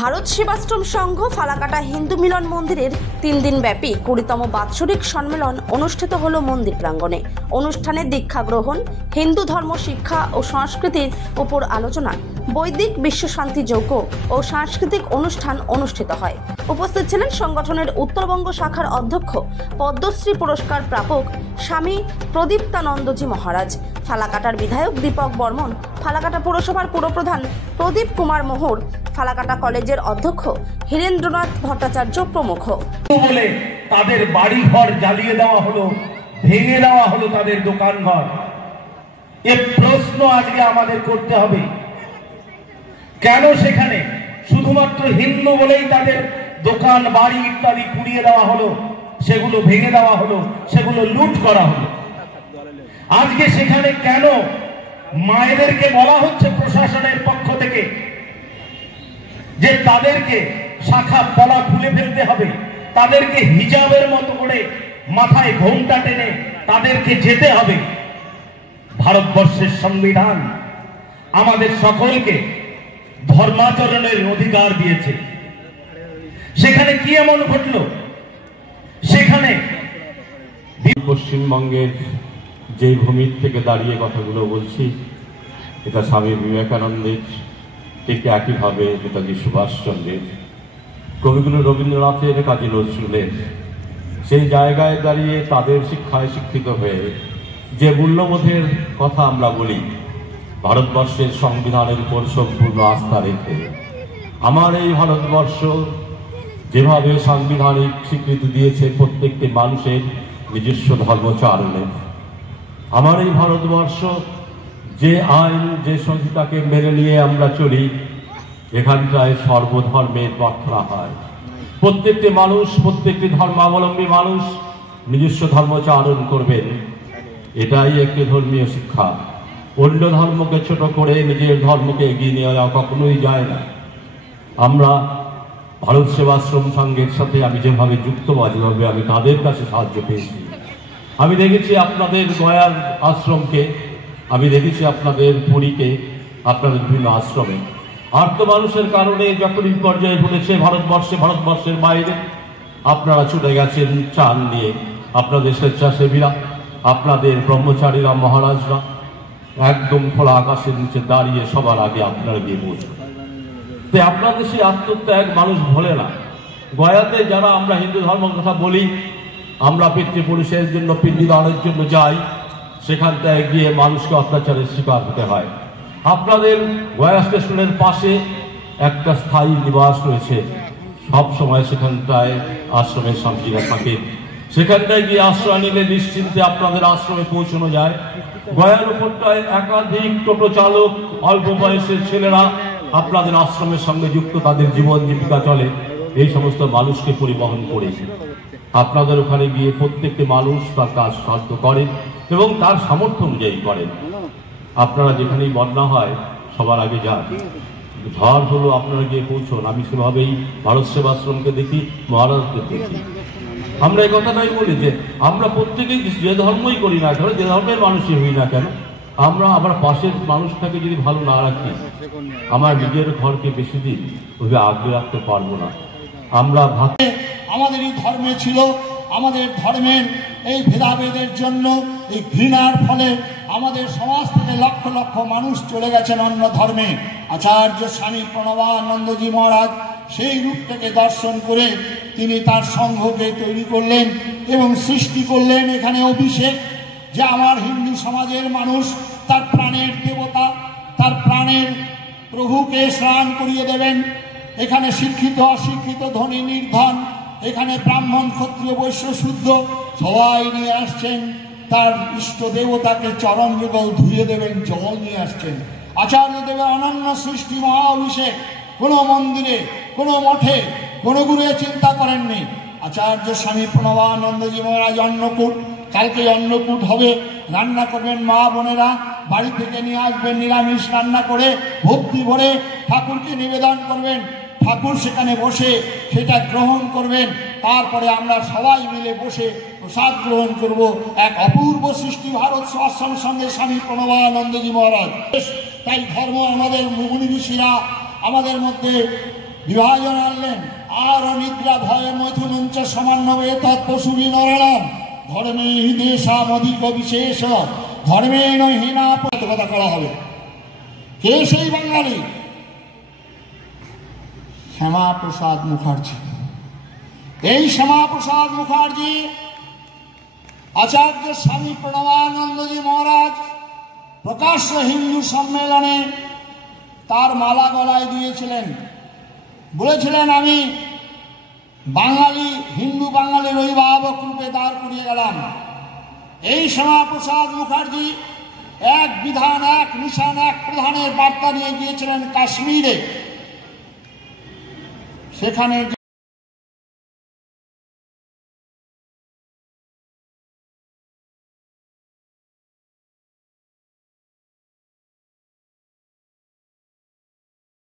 ভারত সেবাশ্রম সংঘ ফালাকাটা হিন্দু মিলন মন্দিরের 3 দিনব্যাপী 20তম বাৎসরিক সম্মেলন অনুষ্ঠিত হলো মন্দির প্রাঙ্গণে। অনুষ্ঠানে দীক্ষা গ্রহণ, হিন্দু ধর্ম শিক্ষা ও সংস্কৃতির উপর আলোচনা, বৈদিক বিশ্বশান্তি যজ্ঞ ও সাংস্কৃতিক অনুষ্ঠান অনুষ্ঠিত হয়। উপস্থিত ছিলেন সংগঠনের উত্তরবঙ্গ শাখার অধ্যক্ষ পদ্মশ্রী পুরস্কার প্রাপক স্বামী প্রদীপ্তানন্দজি মহারাজ, ফালাকাটার বিধায়ক দীপক বর্মন, ফালাকাটা পুরসভার পুরপ্রধান প্রদীপ কুমার মোহর, ফালাকাটা কলেজের অধ্যক্ষ হীরেন্দ্রনাথ ভট্টাচার্য প্রমুখ। বলে তাদের বাড়ি ঘর জ্বালিয়ে দেওয়া হলো, ভেঙে দেওয়া হলো তাদের দোকান ঘর। এ প্রশ্ন আজকে আমাদের করতে হবে, কেন সেখানে শুধুমাত্র হিন্দু বলেই তাদের দোকান বাড়ি ইত্যাদি পুড়িয়ে দেওয়া হলো, সেগুলো ভেঙে দেওয়া হলো, সেগুলো লুট করা হলো। আজকে সেখানে কেন মায়েদেরকে বলা হচ্ছে প্রশাসনের পক্ষ থেকে যে তাদেরকে শাখা পলা খুলে ফেলতে হবে, তাদেরকে হিজাবের মতো করে মাথায় ঘোমটা টেনে তাদেরকে যেতে হবে। ভারতবর্ষের সংবিধান আমাদের সকলকে ধর্মাচরণের অধিকার দিয়েছে। সেখানে কি এমন ঘটল? সেখানে পশ্চিমবঙ্গের যে ভূমির থেকে দাঁড়িয়ে কথাগুলো বলছি, এটা স্বামী বিবেকানন্দের, ঠিক একইভাবে নেতাজি সুভাষচন্দ্রের, কবিগুরু রবীন্দ্রনাথের, কাজী নজরুলের, সেই জায়গায় দাঁড়িয়ে তাদের শিক্ষায় শিক্ষিত হয়ে যে মূল্যবোধের কথা আমরা বলি, ভারতবর্ষের সংবিধানের উপর সম্পূর্ণ আস্থা রেখে আমার এই ভারতবর্ষ যেভাবে সাংবিধানিক স্বীকৃতি দিয়েছে প্রত্যেকটি মানুষের নিজস্ব ধর্মচারণের, আমার এই ভারতবর্ষ যে আইন, যে সংহিতাকে মেনে নিয়ে আমরা চলি, এখানটায় সর্বধর্মের প্রার্থনা হয়। প্রত্যেকটি মানুষ, প্রত্যেকটি ধর্মাবলম্বী মানুষ নিজস্ব ধর্মচারণ করবেন, এটাই একটি ধর্মীয় শিক্ষা। অন্য ধর্মকে ছোট করে নিজের ধর্মকে এগিয়ে নিয়ে যাওয়া কখনোই যায় না। আমরা ভারত সেবাশ্রম সংঘের সাথে আমি যেভাবে যুক্ত, যেভাবে আমি তাদের কাছে সাহায্য পেয়েছি, আমি দেখেছি আপনাদের গয়ার আশ্রমকে, আমি দেখেছি আপনাদের পুরীকে, আপনাদের বিভিন্ন আশ্রমে আর্ত মানুষের কারণে যখন বিপর্যয়ে পড়েছে ভারতবর্ষে, ভারতবর্ষের বাইরে আপনারা ছুটে গেছেন ত্রাণ নিয়ে। আপনাদের স্বেচ্ছাসেবীরা, আপনাদের ব্রহ্মচারীরা, মহারাজরা একদম খোলা আকাশের নিচে দাঁড়িয়ে সবার আগে আপনারা গিয়ে পৌঁছবেন। তো আপনাদের সেই আত্মত্যাগ মানুষ ভোলে না। গয়াতে যারা আমরা হিন্দু ধর্মের কথা বলি, আমরা পিতৃপুরুষের জন্য পিণ্ডিদানের জন্য যাই, সেখানটায় গিয়ে মানুষকে অত্যাচারের শিকার হতে হয়। আপনাদের গয়া স্টেশনের পাশে একটা স্থায়ী নিবাস রয়েছে, সব সময় সেখানটায় আশ্রমের শান্তিরা থাকে। সেখানটায় গিয়ে আশ্রয় নিলে নিশ্চিন্তে আপনাদের আশ্রমে পৌঁছানো যায়। গয়ার উপরটায় একাধিক টোটো চালক, অল্প বয়সের ছেলেরা আপনাদের আশ্রমের সঙ্গে যুক্ত, তাদের জীবন জীবিকা চলে এই সমস্ত মানুষকে পরিবহন করে। আপনাদের ওখানে গিয়ে প্রত্যেকটি মানুষ তার কাজ সাধ্য করেন এবং তার সামর্থ্য অনুযায়ী করেন। আপনারা যেখানেই বন্যা হয় সবার আগে যান, ঝড় হলো আপনারা গিয়ে পৌঁছন। আমি সেভাবেই ভারত সেবাশ্রমকে দেখি, মহারাজকে দেখি। আমরা এই কথাটাই বলি যে আমরা প্রত্যেকেই যে ধর্মই করি না কেন, যে ধর্মের মানুষই হই না কেন, আমরা আমার পাশের মানুষটাকে যদি ভালো না রাখি, আমার নিজের ঘরকে বেশি দিন ওইভাবে আগলে রাখতে পারবো না। আমরা আমাদের এই ধর্মে ছিল, আমাদের ধর্মের এই ভেদাভেদের জন্য, এই ঘৃণার ফলে আমাদের সমাজ থেকে লক্ষ লক্ষ মানুষ চলে গেছেন অন্য ধর্মে। আচার্য স্বামী প্রণবানন্দজি মহারাজ সেই রূপটাকে দর্শন করে তিনি তার সংঘকে তৈরি করলেন এবং সৃষ্টি করলেন এখানে অভিষেক, যে আমার হিন্দু সমাজের মানুষ তার প্রাণের দেবতা, তার প্রাণের প্রভুকে স্নান করিয়ে দেবেন। এখানে শিক্ষিত অশিক্ষিত, ধনী নির্ধন, এখানে ব্রাহ্মণ ক্ষত্রিয় বৈশ্য শুদ্ধ সবাই নিয়ে আসছেন তার ইষ্ট দেবতাকে চরণ যুগল ধুয়ে দেবেন, জল নিয়ে আসছেন। আচার্য দেবের অনন্য সৃষ্টি মহা অভিষেক। কোনো মন্দিরে, কোনো মঠে, কোনো গুরুয়ে চিন্তা করেননি। আচার্য স্বামী প্রণবানন্দজি মহারাজ অন্নকূট, কালকে অন্নকূট হবে, রান্না করবেন মা বোনেরা, বাড়ি থেকে নিয়ে আসবেন নিরামিষ রান্না করে, ভক্তি ভরে ঠাকুরকে নিবেদন করবেন। ঠাকুর সেখানে বসে সেটা গ্রহণ করবেন। তারপরে আমরা সবাই মিলে বসে প্রসাদ গ্রহণ করব। এক অপূর্ব সৃষ্টি ভারত সেবাশ্রম সঙ্গে স্বামী প্রণবানন্দজি মহারাজ। তাই ধর্ম আমাদের মুনি ঋষিরা আমাদের মধ্যে বিভাজন আনলেন। আর নিদ্রা ভয়ে মৈথুনঞ্চ সমন্বয়ে তৎপশুবি নরণম ধর্মে হি দেশাম অধিক বিশেষ ধর্মেণ হীনা কথা করা হবে। কে সেই বাঙালি? শ্যামাপ্রসাদ মুখার্জি। এই শ্যামাপ্রসাদ মুখার্জি আচার্য স্বামী প্রণবানন্দজি মহারাজ প্রকাশ্য হিন্দু সম্মেলনে তার মালা গলায় দিয়েছিলেন, বলেছিলেন আমি বাঙালি, হিন্দু বাঙালির অভিভাবক রূপে দাঁড় করিয়ে গেলাম। এই শ্যামাপ্রসাদ মুখার্জি এক বিধান, এক নিশান, এক প্রধানের বার্তা নিয়ে গিয়েছিলেন কাশ্মীরে। সেখানে